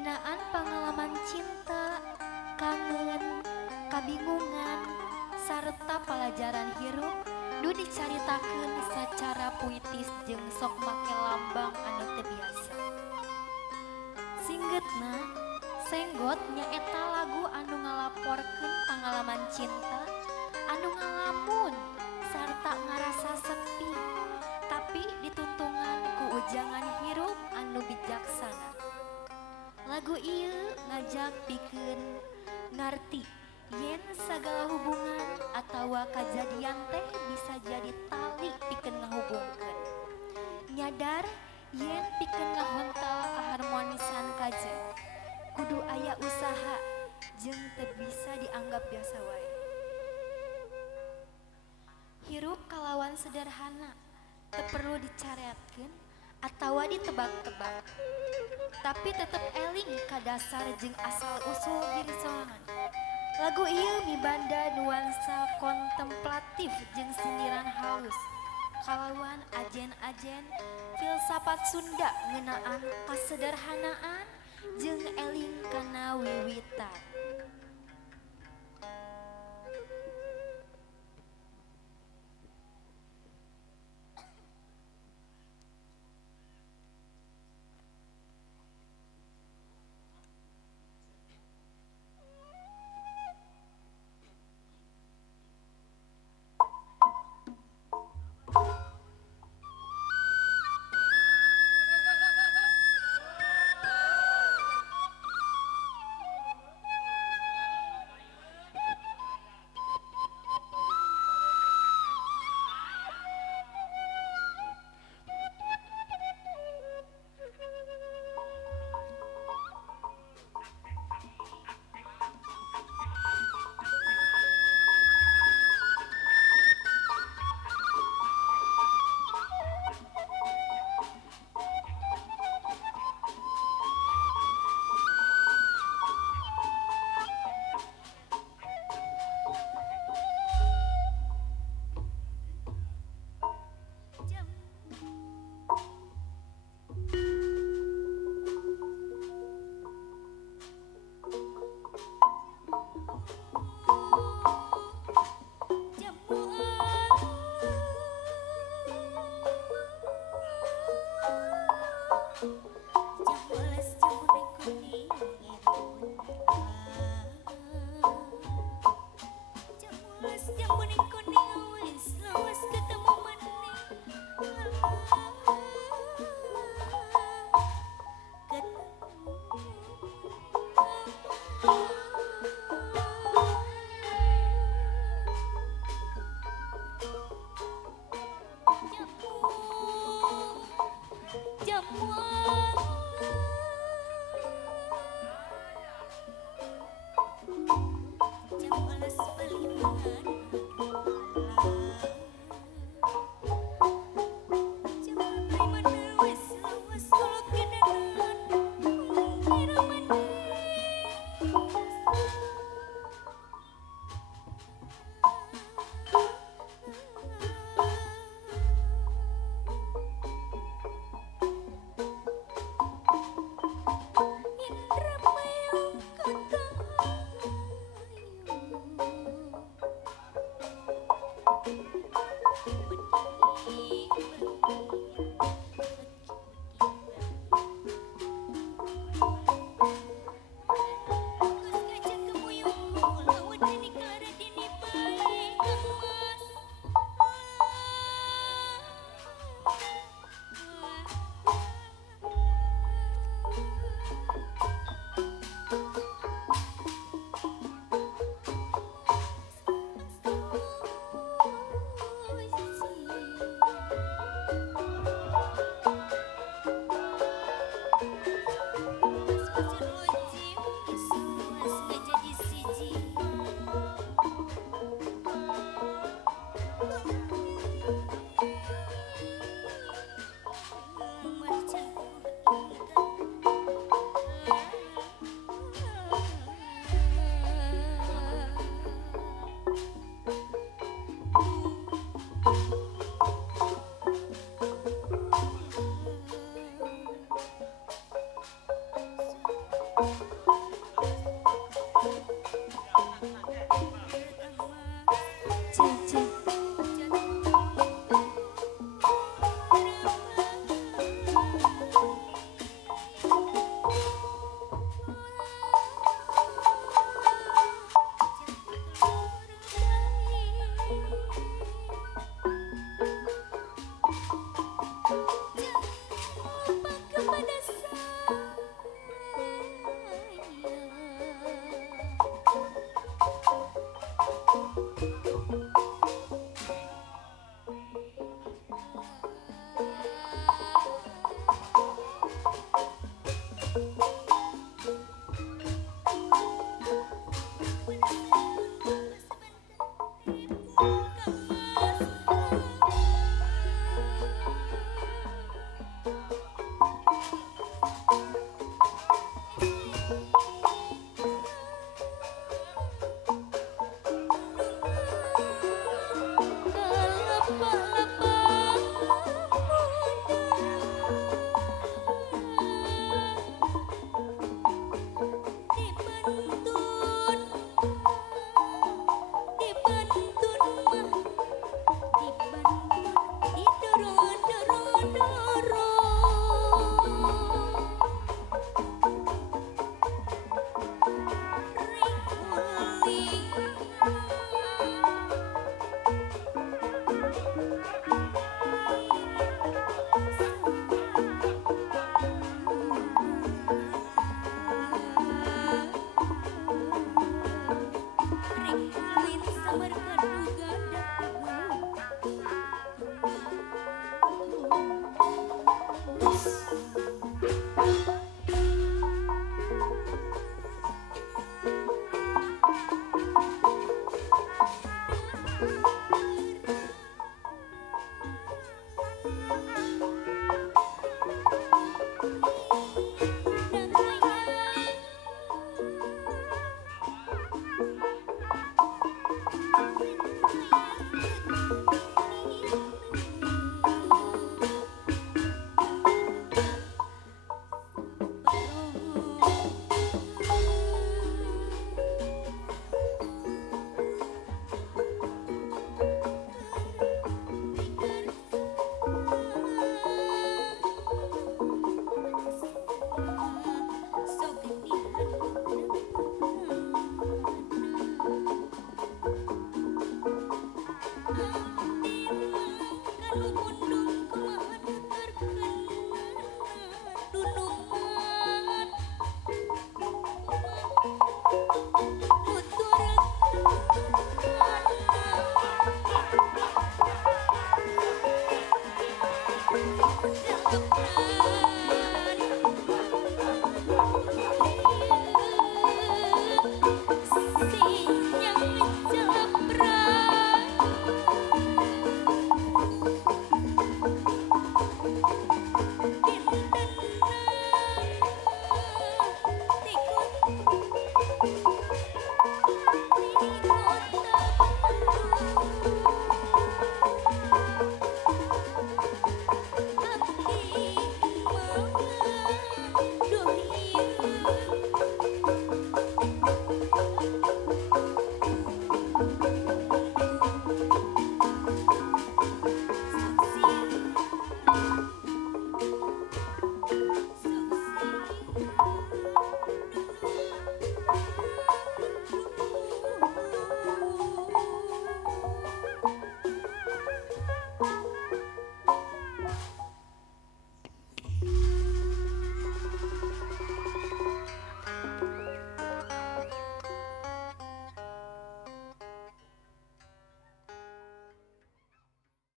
ngenaan pengalaman cinta, kangen, kabingungan, sarta pelajaran hirup nu dicaritakeun sacara puitis jeung sok make lambang anu teu biasa. Singgetna, Senggot nyaeta lagu anu ngalaporkeun pangalaman cinta anu ngalamun sarta ngarasa sepi, tapi dituntungan ku ujangan hirup anu bijaksana. Lagu ieu ngajak pikeun ngarti yen sagala hubungan atawa kajadian teh bisa jadi tali pikeun ngahubungkeun. Nyadar yen pikeun ngahontal kaharmonisan kajeng kudu aya usaha jeung teu bisa dianggap biasa wae. Hirup kalawan sederhana teu perlu dicareatkeun atawa ditebak-tebak, tapi tetep eling ka dasar jeung asal usul diri sorangan. Lagu ieu mibanda nuansa kontemplatif jeung sindiran halus kalawan ajen-ajen filsafat Sunda ngeunaan kasederhanaan jeung eling kana wiwitan.